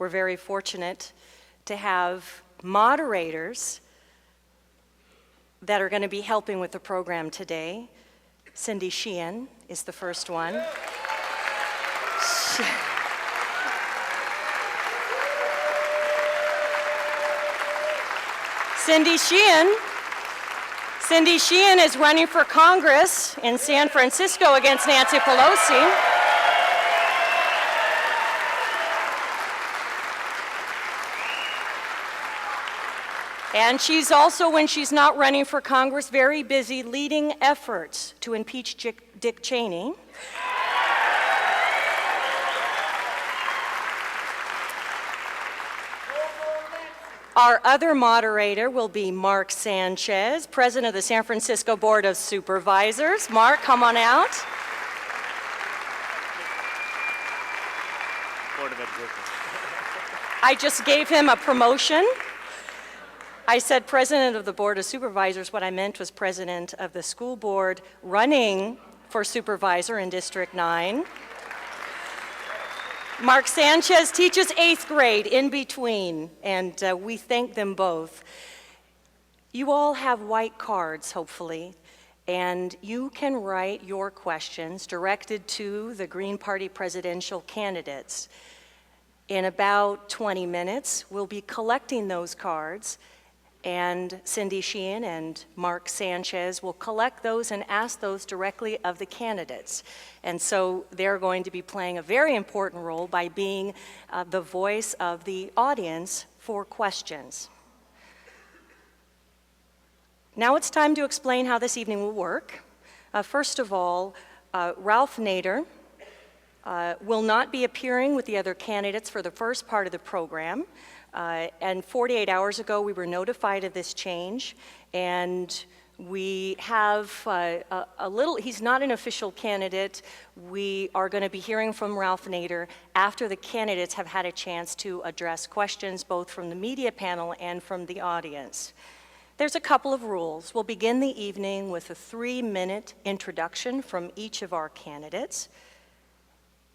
We're very fortunate to have moderators that are going to be helping with the program today. Cindy Sheehan is the first one. Cindy Sheehan is running for Congress in San Francisco against Nancy Pelosi. And she's also, when she's not running for Congress, very busy leading efforts to impeach Dick Cheney. Our other moderator will be Mark Sanchez, president of the San Francisco Board of Supervisors. Mark, come on out. Board of Education. I just gave him a promotion. I said president of the Board of Supervisors. What I meant was president of the school board running for supervisor in District 9. Mark Sanchez teaches 8th grade in between, and we thank them both. You all have white cards, hopefully, and you can write your questions directed to the Green Party presidential candidates. In about 20 minutes, we'll be collecting those cards, and Cindy Sheehan and Mark Sanchez will collect those and ask those directly of the candidates. And so they're going to be playing a very important role by being the voice of the audience for questions. Now it's time to explain how this evening will work. First of all, Ralph Nader will not be appearing with the other candidates for the first part of the program. And 48 hours ago, we were notified of this change, and we have he's not an official candidate. We are going to be hearing from Ralph Nader after the candidates have had a chance to address questions both from the media panel and from the audience. There's a couple of rules. We'll begin the evening with a 3-minute introduction from each of our candidates.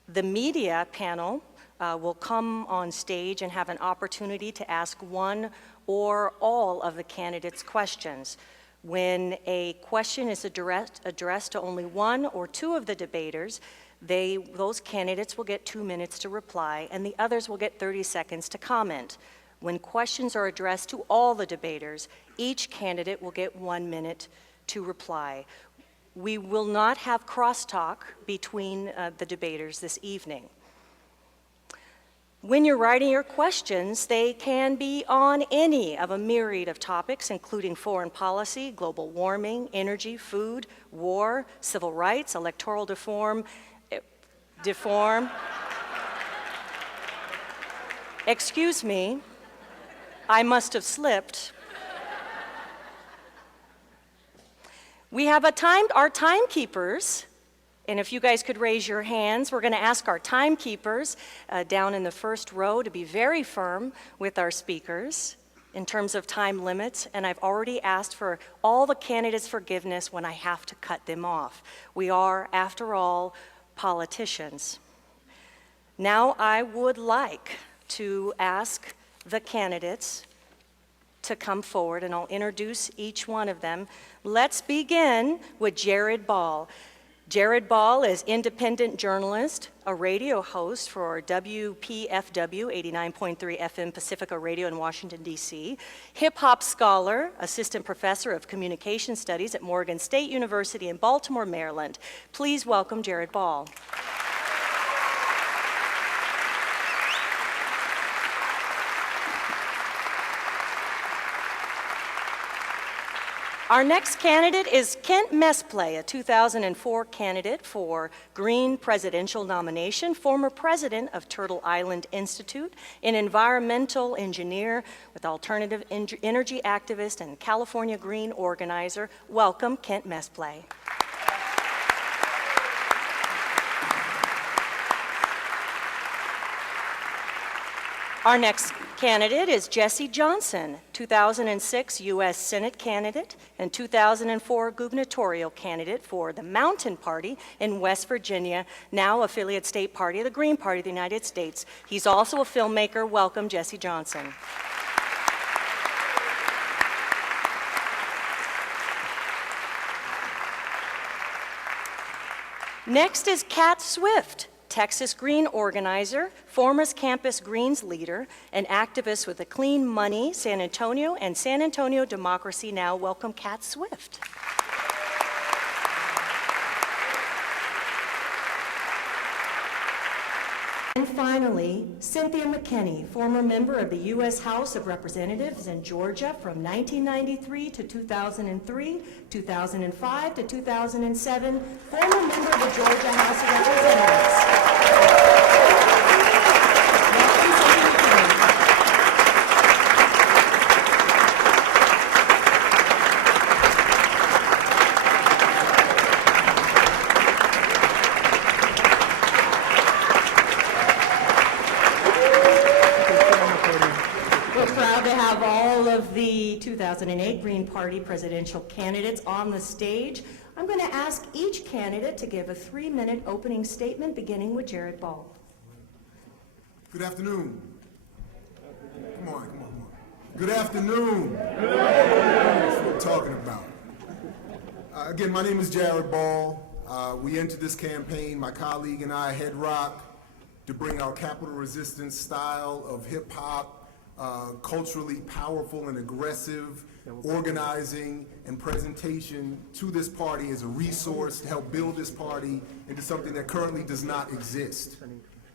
The media panel will come on stage and have an opportunity to ask one or all of the candidates' questions. When a question is addressed to only one or two of the debaters, those candidates will get 2 minutes to reply, and the others will get 30 seconds to comment. When questions are addressed to all the debaters, each candidate will get 1 minute to reply. We will not have crosstalk between the debaters this evening. When you're writing your questions, they can be on any of a myriad of topics, including foreign policy, global warming, energy, food, war, civil rights, electoral deform. Excuse me, I must have slipped. We have our timekeepers. And if you guys could raise your hands, we're going to ask our timekeepers down in the first row to be very firm with our speakers in terms of time limits. And I've already asked for all the candidates' forgiveness when I have to cut them off. We are, after all, politicians. Now I would like to ask the candidates to come forward, and I'll introduce each one of them. Let's begin with Jared Ball. Jared Ball is independent journalist, a radio host for WPFW 89.3 FM Pacifica Radio in Washington, D.C., hip-hop scholar, assistant professor of communication studies at Morgan State University in Baltimore, Maryland. Please welcome Jared Ball. Our next candidate is Kent Mesplay, a 2004 candidate for Green presidential nomination, former president of Turtle Island Institute, an environmental engineer with alternative energy activist and California Green organizer. Welcome, Kent Mesplay. Our next candidate is Jesse Johnson, 2006 U.S. Senate candidate and 2004 gubernatorial candidate for the Mountain Party in West Virginia, now affiliate state party of the Green Party of the United States. He's also a filmmaker. Welcome, Jesse Johnson. Next is Kat Swift, Texas Green organizer, former Campus Greens leader, and activist with the Clean Money San Antonio and San Antonio Democracy Now! Welcome, Kat Swift. And finally, Cynthia McKinney, former member of the U.S. House of Representatives in Georgia from 1993 to 2003, 2005 to 2007, former member of the Georgia House of Representatives. The 2008 Green Party presidential candidates on the stage. I'm going to ask each candidate to give a 3-minute opening statement, beginning with Jared Ball. Good afternoon. Come on. Good afternoon. That's what we're talking about. Again, my name is Jared Ball. We entered this campaign, my colleague and I, Head Rock, to bring our capital resistance style of hip hop, culturally powerful and aggressive organizing and presentation to this party as a resource to help build this party into something that currently does not exist.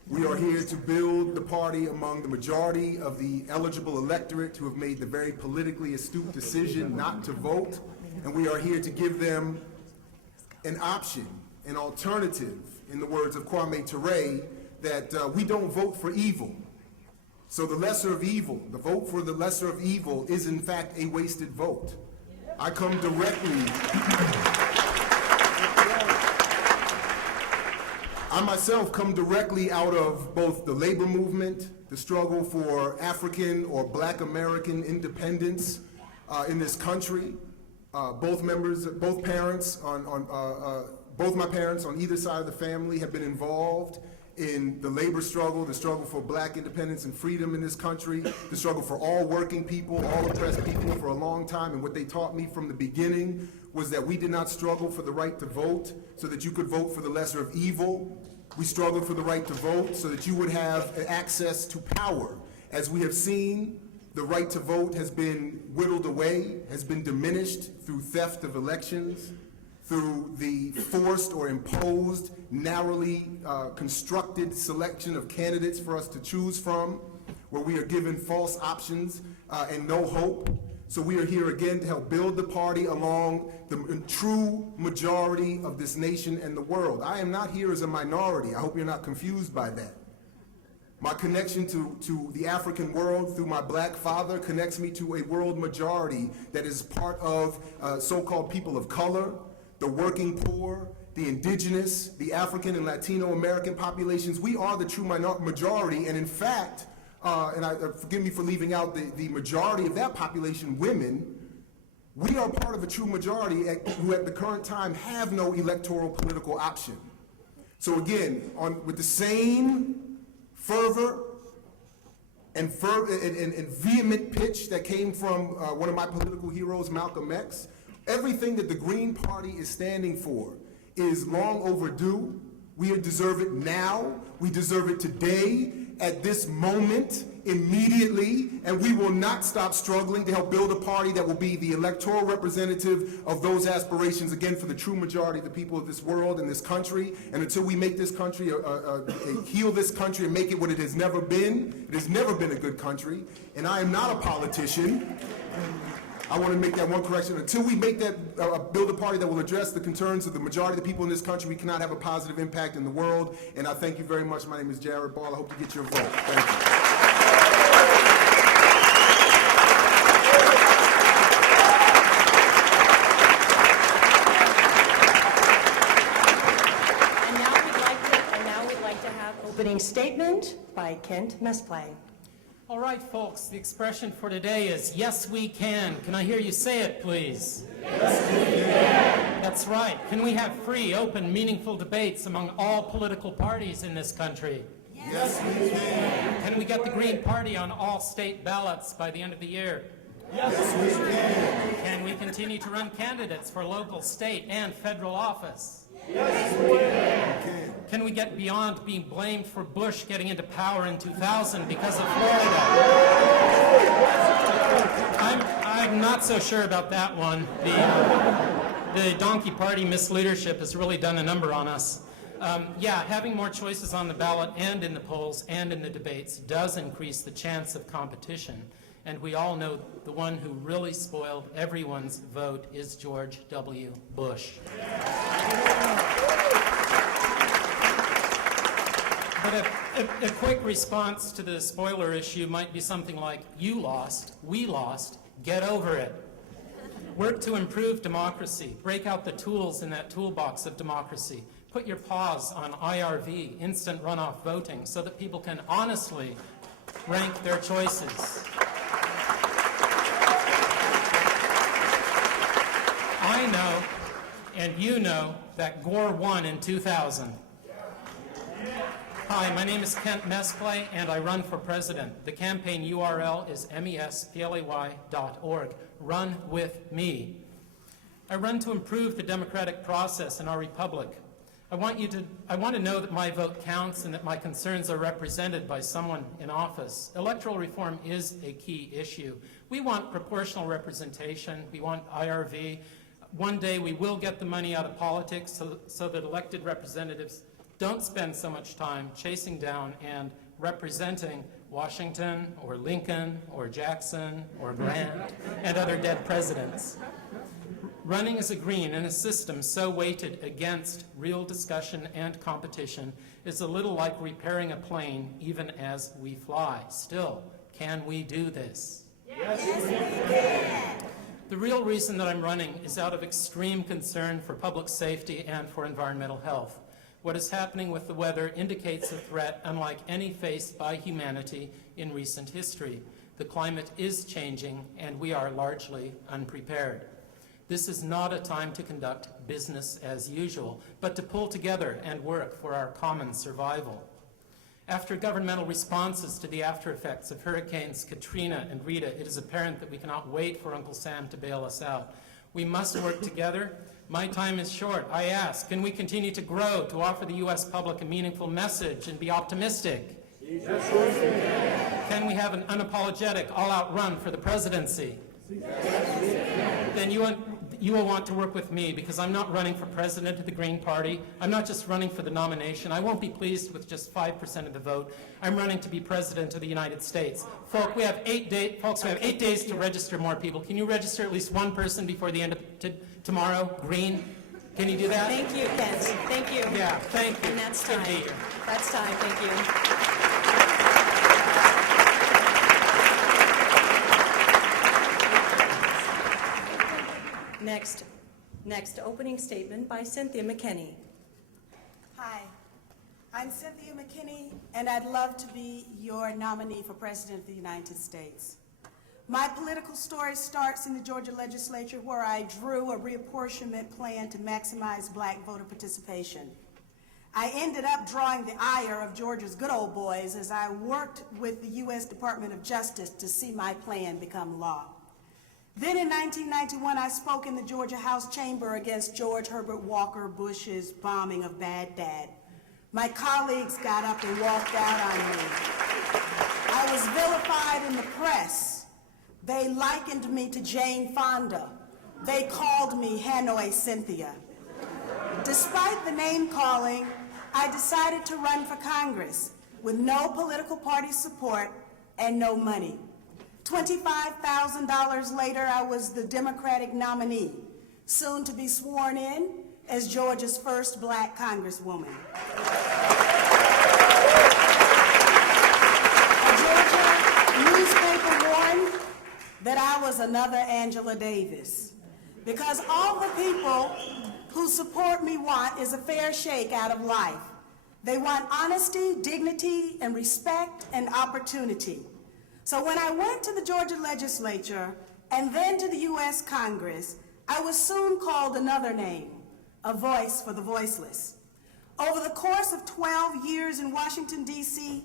We are here to build the party among the majority of the eligible electorate who have made the very politically astute decision not to vote, and we are here to give them an option, an alternative, in the words of Kwame Ture, that we don't vote for evil. So the lesser of evil, the vote for the lesser of evil is in fact a wasted vote. I come directly, I myself come directly out of both the labor movement, the struggle for African or Black American independence in this country. Both my parents on either side of the family have been involved in the labor struggle, the struggle for Black independence and freedom in this country, the struggle for all working people, all oppressed people for a long time. And what they taught me from the beginning was that we did not struggle for the right to vote so that you could vote for the lesser of evil. We struggled for the right to vote so that you would have access to power. As we have seen, the right to vote has been whittled away, has been diminished through theft of elections, through the forced or imposed, narrowly constructed selection of candidates for us to choose from, where we are given false options and no hope. So we are here again to help build the party along the true majority of this nation and the world. I am not here as a minority. I hope you're not confused by that. My connection to the African world through my Black father connects me to a world majority that is part of so-called people of color, the working poor, the indigenous, the African and Latino American populations. We are the true majority, and in fact, forgive me for leaving out the majority of that population, women, we are part of a true majority who at the current time have no electoral political option. So again, with the same fervor and vehement pitch that came from one of my political heroes, Malcolm X, everything that the Green Party is standing for is long overdue. We deserve it now. We deserve it today, at this moment, immediately, and we will not stop struggling to help build a party that will be the electoral representative of those aspirations, again, for the true majority of the people of this world and this country. And until we make this country, heal this country and make it what it has never been a good country. And I am not a politician. I want to make that one correction. Until we make that, build a party that will address the concerns of the majority of the people in this country, we cannot have a positive impact in the world. And I thank you very much. My name is Jared Ball. I hope you get your vote. Thank you. And now we'd like to have opening statement by Kent Mesplay. All right, folks, the expression for today is, yes, we can. Can I hear you say it, please? Yes, we can. That's right. Can we have free, open, meaningful debates among all political parties in this country? Yes, we can. Can we get the Green Party on all state ballots by the end of the year? Yes, we can. Can we continue to run candidates for local, state, and federal office? Yes, we can. Can we get beyond being blamed for Bush getting into power in 2000 because of Florida? I'm not so sure about that one. The donkey party misleadership has really done a number on us. Yeah, having more choices on the ballot and in the polls and in the debates does increase the chance of competition. And we all know the one who really spoiled everyone's vote is George W. Bush. But a quick response to the spoiler issue might be something like, you lost, we lost, get over it. Work to improve democracy. Break out the tools in that toolbox of democracy. Put your paws on IRV, instant runoff voting, so that people can honestly rank their choices. I know, and you know, that Gore won in 2000. Hi, my name is Kent Mesplay, and I run for president. The campaign URL is mesplay.org. Run with me. I run to improve the democratic process in our republic. I want to know that my vote counts and that my concerns are represented by someone in office. Electoral reform is a key issue. We want proportional representation. We want IRV. One day we will get the money out of politics so that elected representatives don't spend so much time chasing down and representing Washington or Lincoln or Jackson or Grant and other dead presidents. Running as a Green in a system so weighted against real discussion and competition is a little like repairing a plane even as we fly. Still, can we do this? Yes, we can. The real reason that I'm running is out of extreme concern for public safety and for environmental health. What is happening with the weather indicates a threat unlike any faced by humanity in recent history. The climate is changing, and we are largely unprepared. This is not a time to conduct business as usual, but to pull together and work for our common survival. After governmental responses to the after effects of Hurricanes Katrina and Rita, it is apparent that we cannot wait for Uncle Sam to bail us out. We must work together. My time is short. I ask, can we continue to grow, to offer the U.S. public a meaningful message and be optimistic? Yes, Can we have an unapologetic, all-out run for the presidency? Yes, then you will want to work with me, because I'm not running for president of the Green Party. I'm not just running for the nomination. I won't be pleased with just 5% of the vote. I'm running to be president of the United States. Folks, we have 8 days to register more people. Can you register at least one person before the end of tomorrow? Green? Can you do that? Thank you, Kent. Thank you. Yeah, thank you. And that's Good time. to be here. That's time. Thank you. Next, opening statement by Cynthia McKinney. Hi, I'm Cynthia McKinney, and I'd love to be your nominee for President of the United States. My political story starts in the Georgia legislature, where I drew a reapportionment plan to maximize black voter participation. I ended up drawing the ire of Georgia's good old boys as I worked with the U.S. Department of Justice to see my plan become law. Then in 1991, I spoke in the Georgia House chamber against George Herbert Walker Bush's bombing of Baghdad. My colleagues got up and walked out on me. I was vilified in the press. They likened me to Jane Fonda. They called me Hanoi Cynthia. Despite the name calling, I decided to run for Congress with no political party support and no money. $25,000 later, I was the Democratic nominee, soon to be sworn in as Georgia's first black congresswoman. A Georgia newspaper warned that I was another Angela Davis, because all the people who support me want is a fair shake out of life. They want honesty, dignity, and respect and opportunity. So when I went to the Georgia legislature and then to the U.S. Congress, I was soon called another name, a voice for the voiceless. Over the course of 12 years in Washington, D.C.,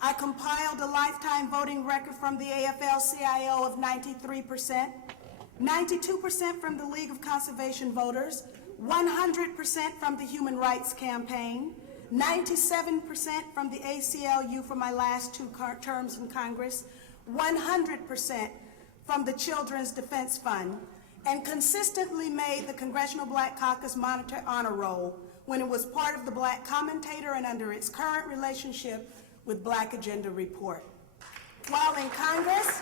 I compiled a lifetime voting record from the AFL-CIO of 93%, 92% from the League of Conservation Voters, 100% from the Human Rights Campaign, 97% from the ACLU for my last 2 terms in Congress, 100% from the Children's Defense Fund, and consistently made the Congressional Black Caucus Monitor Honor Roll when it was part of the Black Commentator and under its current relationship with Black Agenda Report. While in Congress,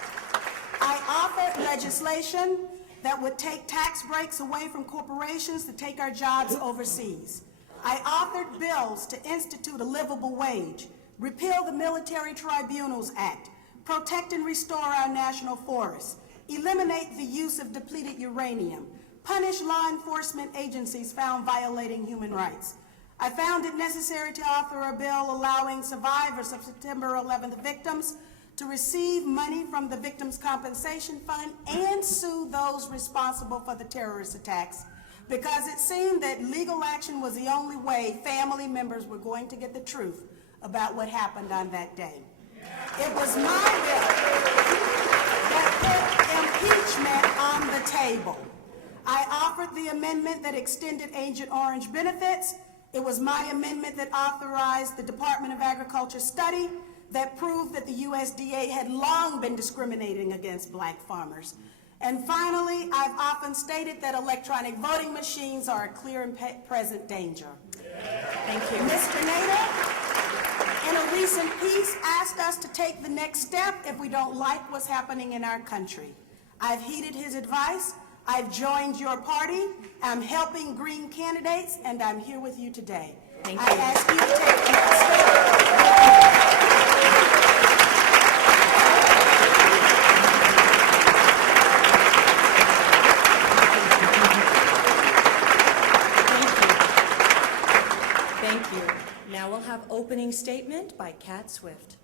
I authored legislation that would take tax breaks away from corporations to take our jobs overseas. I authored bills to institute a livable wage, repeal the Military Tribunals Act, protect and restore our national forests, eliminate the use of depleted uranium, punish law enforcement agencies found violating human rights. I found it necessary to author a bill allowing survivors of September 11th victims to receive money from the Victims' Compensation Fund and sue those responsible for the terrorist attacks, because it seemed that legal action was the only way family members were going to get the truth about what happened on that day. It was my bill that put impeachment on the table. I offered the amendment that extended Agent Orange benefits. It was my amendment that authorized the Department of Agriculture study that proved that the USDA had long been discriminating against black farmers. And finally, I've often stated that electronic voting machines are a clear and present danger. Thank you. Mr. Nader, in a recent piece, asked us to take the next step if we don't like what's happening in our country. I've heeded his advice. I've joined your party. I'm helping Green candidates, and I'm here with you today. Thank I you. ask you to take the next step. Thank you. Now we'll have opening statement by Kat Swift.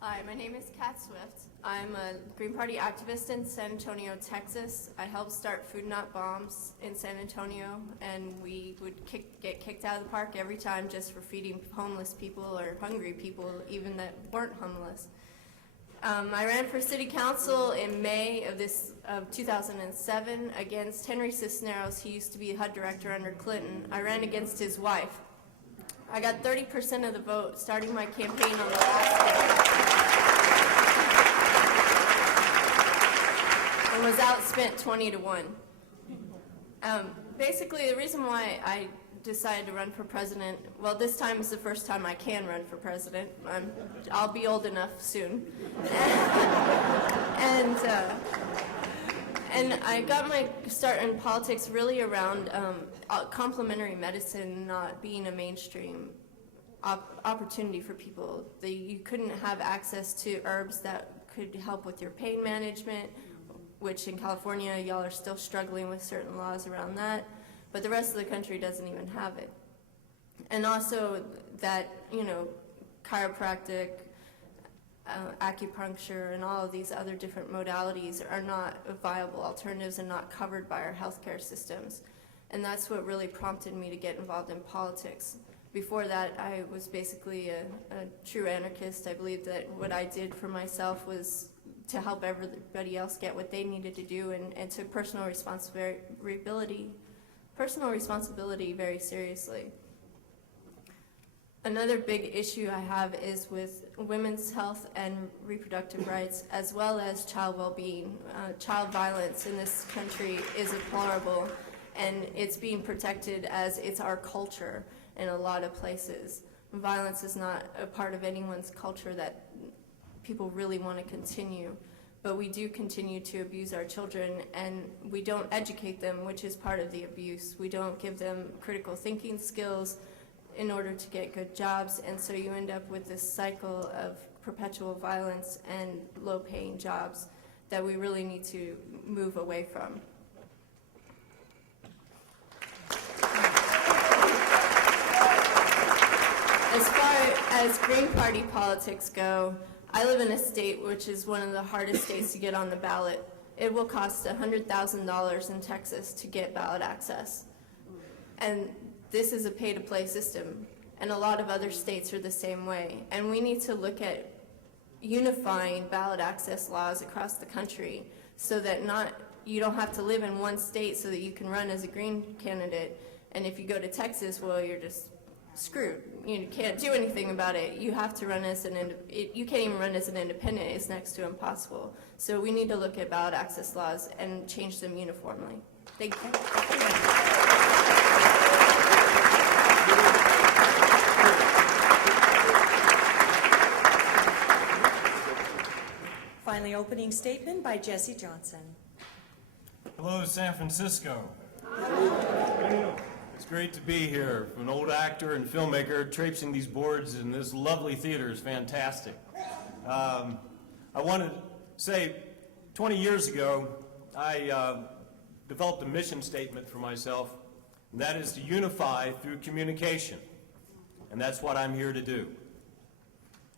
Hi, my name is Kat Swift. I'm a Green Party activist in San Antonio, Texas. I helped start Food Not Bombs in San Antonio, and we would get kicked out of the park every time just for feeding homeless people or hungry people, even that weren't homeless. I ran for city council in May of 2007 against Henry Cisneros. He used to be HUD director under Clinton. I ran against his wife. I got 30% of the vote, starting my campaign on the last day, and was outspent 20-1. Basically, the reason why I decided to run for president, well, this time is the first time I can run for president. I'll be old enough soon. And I got my start in politics really around complementary medicine not being a mainstream opportunity for people. You couldn't have access to herbs that could help with your pain management, which in California, y'all are still struggling with certain laws around that, but the rest of the country doesn't even have it. And also that, chiropractic, acupuncture, and all of these other different modalities are not viable alternatives and not covered by our healthcare systems. And that's what really prompted me to get involved in politics. Before that, I was basically a true anarchist. I believed that what I did for myself was to help everybody else get what they needed to do, and took personal responsibility very seriously. Another big issue I have is with women's health and reproductive rights, as well as child well-being. Child violence in this country is deplorable, and it's being protected as it's our culture in a lot of places. Violence is not a part of anyone's culture that people really want to continue, but we do continue to abuse our children, and we don't educate them, which is part of the abuse. We don't give them critical thinking skills in order to get good jobs, and so you end up with this cycle of perpetual violence and low-paying jobs that we really need to move away from. As far as Green Party politics go, I live in a state which is one of the hardest states to get on the ballot. It will cost $100,000 in Texas to get ballot access. And this is a pay-to-play system, and a lot of other states are the same way. And we need to look at unifying ballot access laws across the country so that you don't have to live in one state so that you can run as a Green candidate. And if you go to Texas, well, you're just screwed. You can't do anything about it. You have to run as you can't even run as an independent. It's next to impossible. So we need to look at ballot access laws and change them uniformly. Thank you. Finally, opening statement by Jesse Johnson. Hello, San Francisco. It's great to be here. An old actor and filmmaker traipsing these boards in this lovely theater is fantastic. I want to say 20 years ago, I developed a mission statement for myself, and that is to unify through communication. And that's what I'm here to do.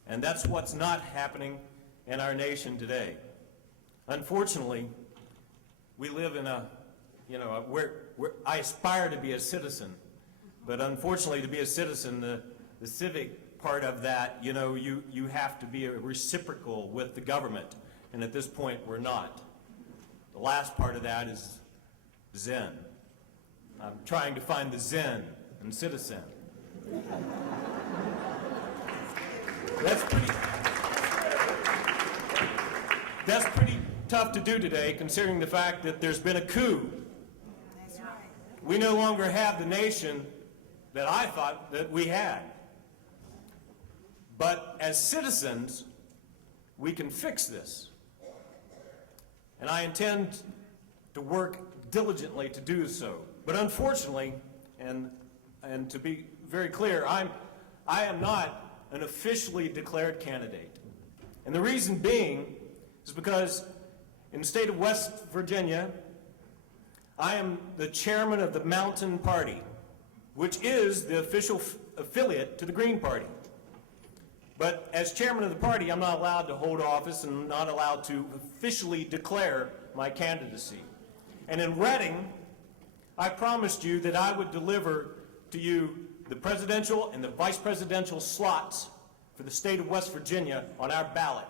And that's what's not happening in our nation today. Unfortunately, we live in I aspire to be a citizen, but unfortunately to be a citizen, the civic part of that, you have to be reciprocal with the government, and at this point we're not. The last part of that is Zen. I'm trying to find the Zen in citizen. That's pretty tough to do today, considering the fact that there's been a coup. That's right. We no longer have the nation that I thought that we had. But as citizens, we can fix this. And I intend to work diligently to do so. But unfortunately, and to be very clear, I am not an officially declared candidate. And the reason being is because in the state of West Virginia, I am the chairman of the Mountain Party, which is the official affiliate to the Green Party. But as chairman of the party, I'm not allowed to hold office and not allowed to officially declare my candidacy. And in Reading, I promised you that I would deliver to you the presidential and the vice presidential slots for the state of West Virginia on our ballot.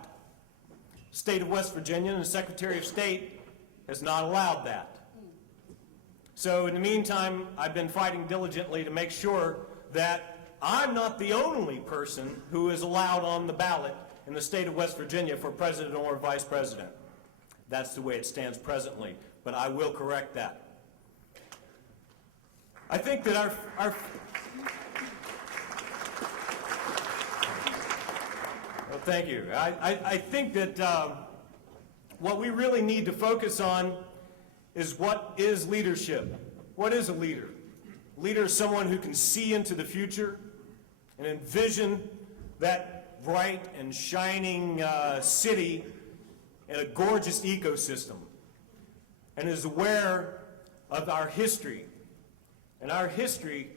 The state of West Virginia and the Secretary of State has not allowed that. So in the meantime, I've been fighting diligently to make sure that I'm not the only person who is allowed on the ballot in the state of West Virginia for president or vice president. That's the way it stands presently, but I will correct that. I think that our well, thank you. I think that what we really need to focus on is what is leadership. What is a leader? A leader is someone who can see into the future and envision that bright and shining city in a gorgeous ecosystem, and is aware of our history. And our history,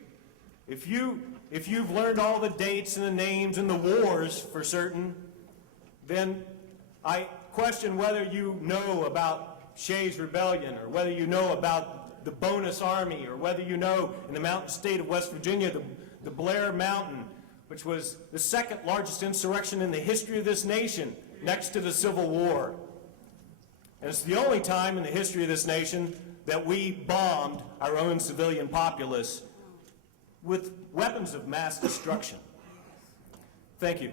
if you've learned all the dates and the names and the wars for certain, then I question whether you know about Shays' Rebellion, or whether you know about the Bonus Army, or whether you know in the mountain state of West Virginia, the Blair Mountain, which was the second largest insurrection in the history of this nation, next to the Civil War. And it's the only time in the history of this nation that we bombed our own civilian populace with weapons of mass destruction. Thank you.